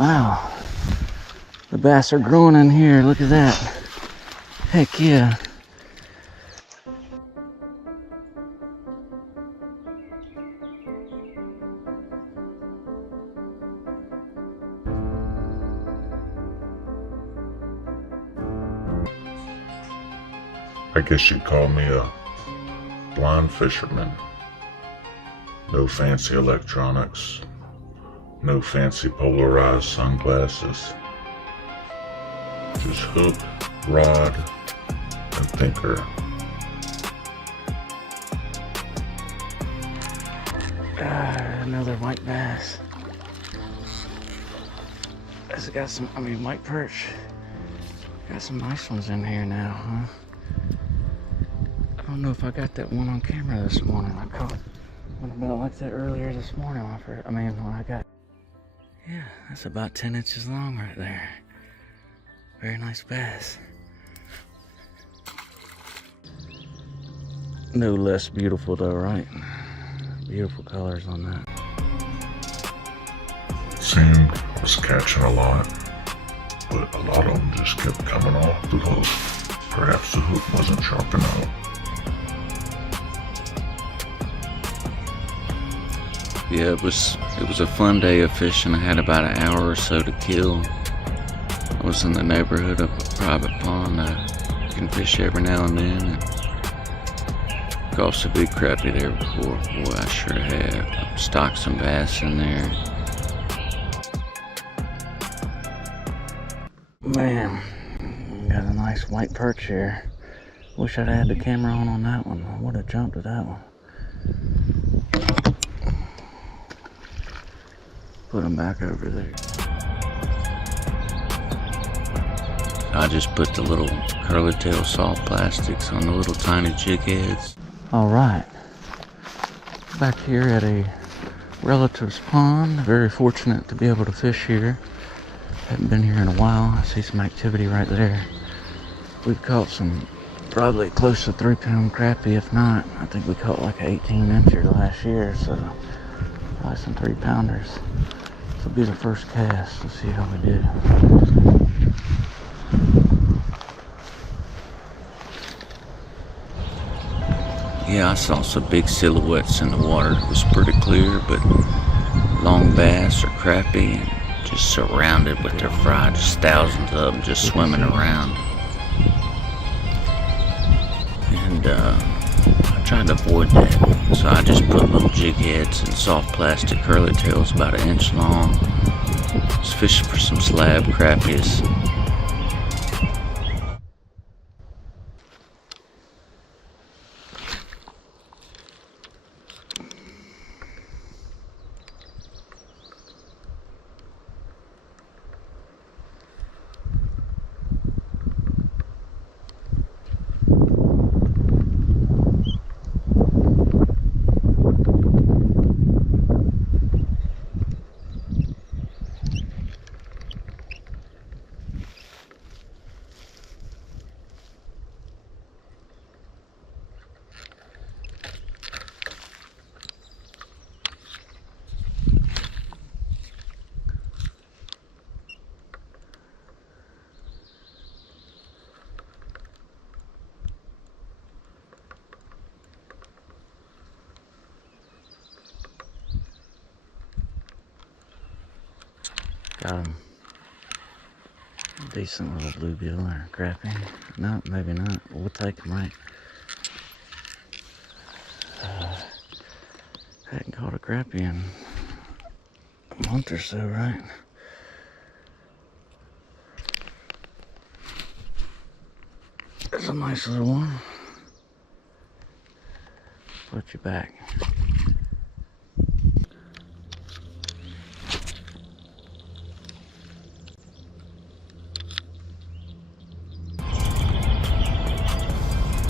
Wow. The bass are growing in here. Look at that. Heck yeah. I guess you'd call me a blind fisherman. No fancy electronics. No fancy polarized sunglasses. Just hook, rod, and thinker. Another white bass. It's got some, white perch. Got some nice ones in here now, huh? I don't know if I got that one on camera this morning. I caught one about like that earlier this morning. When I got, yeah, that's about 10 inches long right there. Very nice bass. No less beautiful though, right? Beautiful colors on that. Seemed I was catching a lot, but a lot of them just kept coming off the hook. Perhaps the hook wasn't sharp enough. Yeah, it was a fun day of fishing. I had about an hour or so to kill. I was in the neighborhood of a private pond. I can fish every now and then. And caught some big crappie there before. Boy, I sure have. Stocked some bass in there. Man, got a nice white perch here. Wish I'd had the camera on that one. I would have jumped at that one. Put them back over there. I just put the little curly tail soft plastics on the little tiny jig heads. All right, back here at a relative's pond. Very fortunate to be able to fish here. Haven't been here in a while. I see some activity right there. We've caught some, probably close to 3-pound crappie, if not. I think we caught like an 18-incher last year, so probably some 3-pounders. This will be the first cast. Let's see how we do. Yeah, I saw some big silhouettes in the water. It was pretty clear, but long bass or crappie, and just surrounded with their fry. Just thousands of them just swimming around. And I tried to avoid that, so I just put little jig heads and soft plastic curly tails about 1 inch long. Just fishing for some slab crappies. Got him. Decent little bluegill or crappie. No, maybe not. We'll take him, right? Hadn't caught a crappie in a month or so, right? There's a nice little one. Put you back.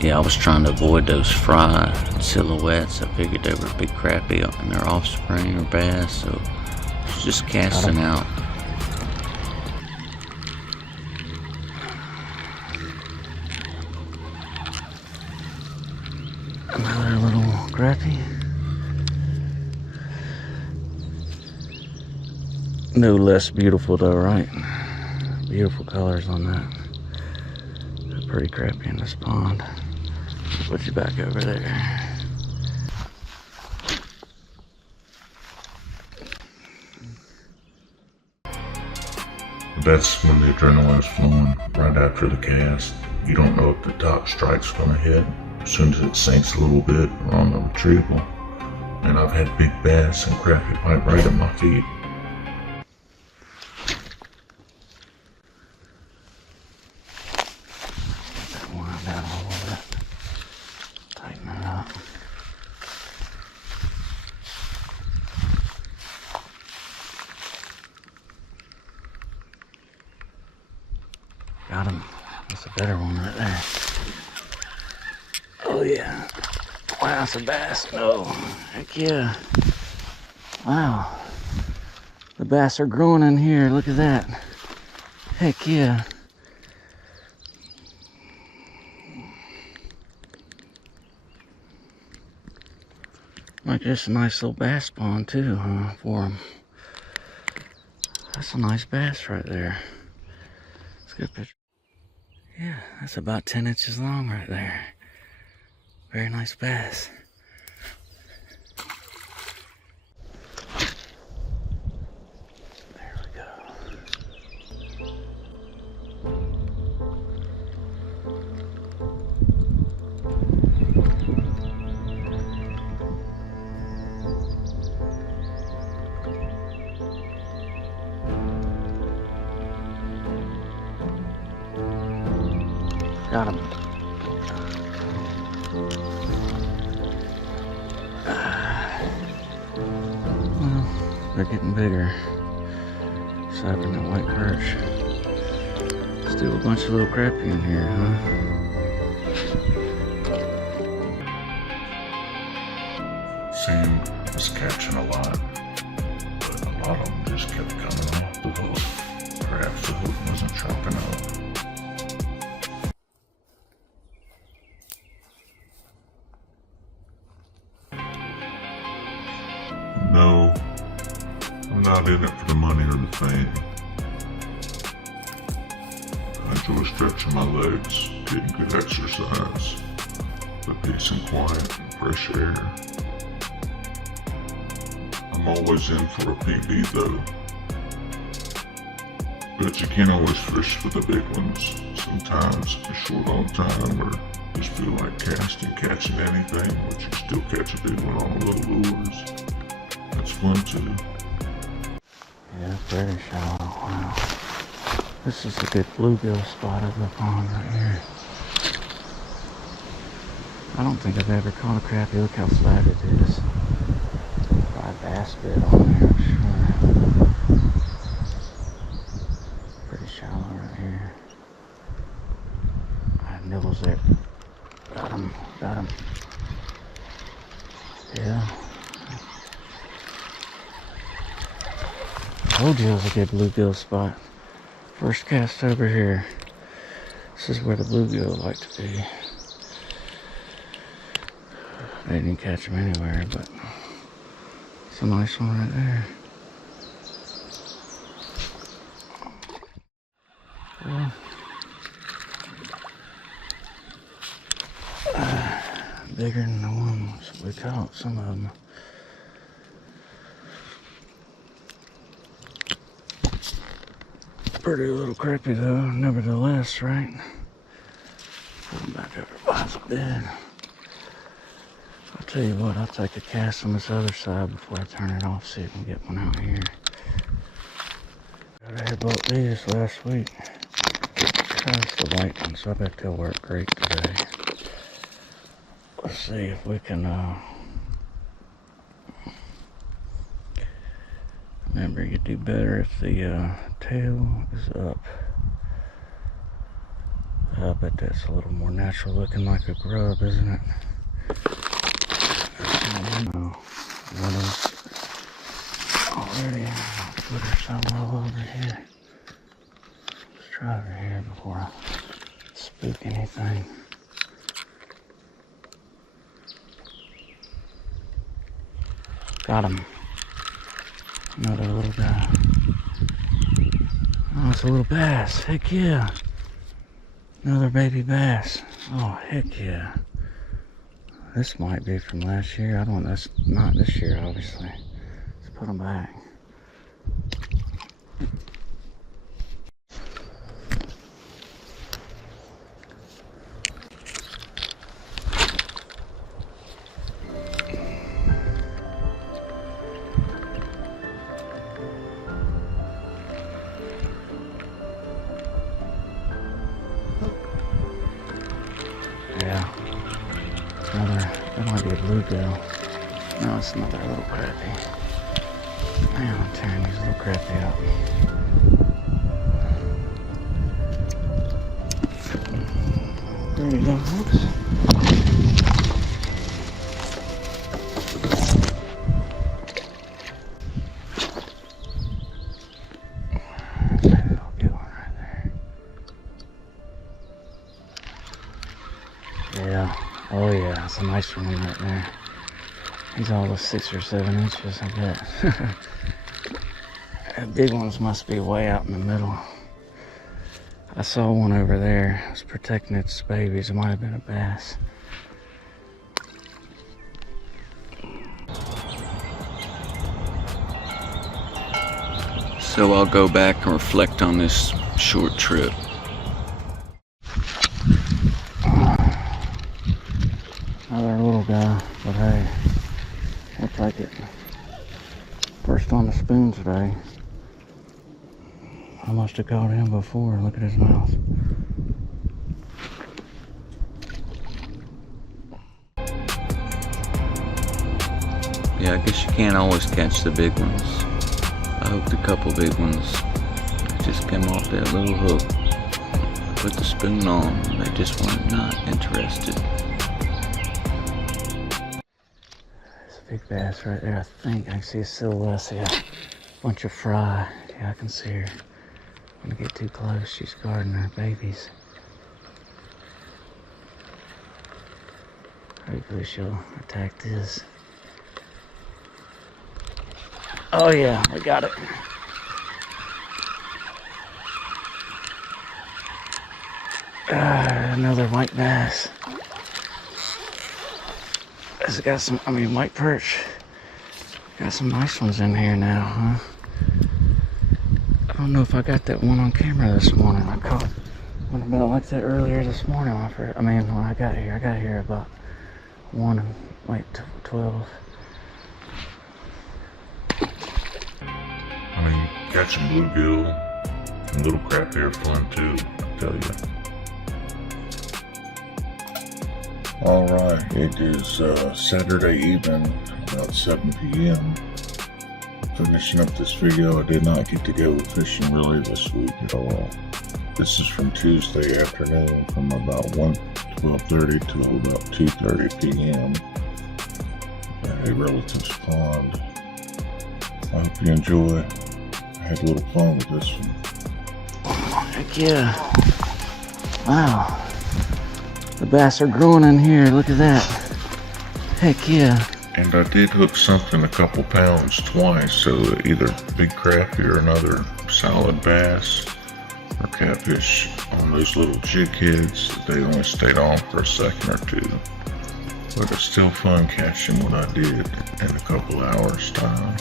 Yeah, I was trying to avoid those fry silhouettes. I figured they were big crappie and their offspring or bass, so I was just casting out. Another little crappie. No less beautiful though, right? Beautiful colors on that. They're pretty crappie in this pond. Put you back over there. That's when the adrenaline's flowing right after the cast. You don't know if the top strike's gonna hit. As soon as it sinks a little bit, we're on the retrieval. And I've had big bass and crappie pipe right at my feet. That one down a little bit. Tighten it up. Got him. That's a better one right there. Oh yeah. Wow, it's a bass. No. Heck yeah. Wow. The bass are growing in here. Look at that. Heck yeah. Like this a nice little bass pond too, huh, for them. That's a nice bass right there. Let's get a picture. Yeah, that's about 10 inches long right there. Very nice bass. There we go. Got him. Well, they're getting bigger. Slapping that white perch. Still a bunch of little crappie in here, huh? Sam was catching a lot, but a lot of them just kept coming off the hook. Perhaps the hook wasn't sharp enough. No, I'm not in it for the money or the fame. I enjoy stretching my legs, getting good exercise, the peace and quiet and fresh air. I'm always in for a PB though. But you can't always fish for the big ones. Sometimes you're short on time or just feel like casting, catching anything, but you still catch a big one on a little lures. That's fun too. Yeah, very shallow. Wow. This is a good bluegill spot of the pond right here. I don't think I've ever caught a crappie. Look how flat it is. Probably bass bit on there, I'm sure. Pretty shallow right here. I have nibbles there. Got him. Got him. Yeah. Told you it was a good bluegill spot. First cast over here. This is where the bluegill like to be. They didn't catch them anywhere, but it's a nice one right there. Well, bigger than the ones we caught, some of them. Pretty little crappie though, nevertheless, right? Put them back over by the bed. I'll tell you what, I'll take a cast on this other side before I turn it off, see if I can get one out here. Got a headboat these last week. That's the white one, so I bet they'll work great today. Let's see if we can, remember, you do better if the tail is up. I bet that's a little more natural looking, like a grub, isn't it? I don't know what else already. I'll put her somewhere over here. Let's try over here before I spook anything. Got him. Another little guy. it's a little bass. Heck yeah. Another baby bass. Oh, heck yeah. This might be from last year. I don't know. That's not this year, obviously. Let's put them back. Yeah. That might be a bluegill. No, it's another little crappie. Man, I'm tearing these little crappie up. There you go, folks. Maybe I'll get one right there. Yeah. Oh yeah, that's a nice one right there. He's all of 6 or 7 inches, I bet. The big ones must be way out in the middle. I saw one over there. It was protecting its babies. It might have been a bass. So I'll go back and reflect on this short trip. Another little guy, but hey, we'll take it. First on the spoon today. I must have caught him before. Look at his mouth. Yeah, I guess you can't always catch the big ones. I hooked a couple big ones. They just came off that little hook. I put the spoon on, they just were not interested. There's a big bass right there, I think. I can see a silhouette. I see a bunch of fry. Yeah, I can see her. I'm gonna get too close. She's guarding her babies. Hopefully she'll attack this. Oh yeah, we got it. Another white bass. It's got some, white perch. Got some nice ones in here now, huh? I don't know if I got that one on camera this morning. I caught one about like that earlier this morning. When I got here. I got here about 1 and like 12. Catching bluegill and little crappie are fun too, I tell you. Alright, it is Saturday evening, about 7 p.m. Finishing up this video. I did not get to go fishing really this week at all. This is from Tuesday afternoon from about 12:30 to about 2:30 p.m. at a relative's pond. I hope you enjoy. I had a little fun with this one. Heck yeah. Wow. The bass are growing in here. Look at that. Heck yeah. And I did hook something a couple pounds twice, so either big crappie or another solid bass or catfish on those little jig heads. They only stayed on for a second or two. But it's still fun catching what I did in a couple hours time.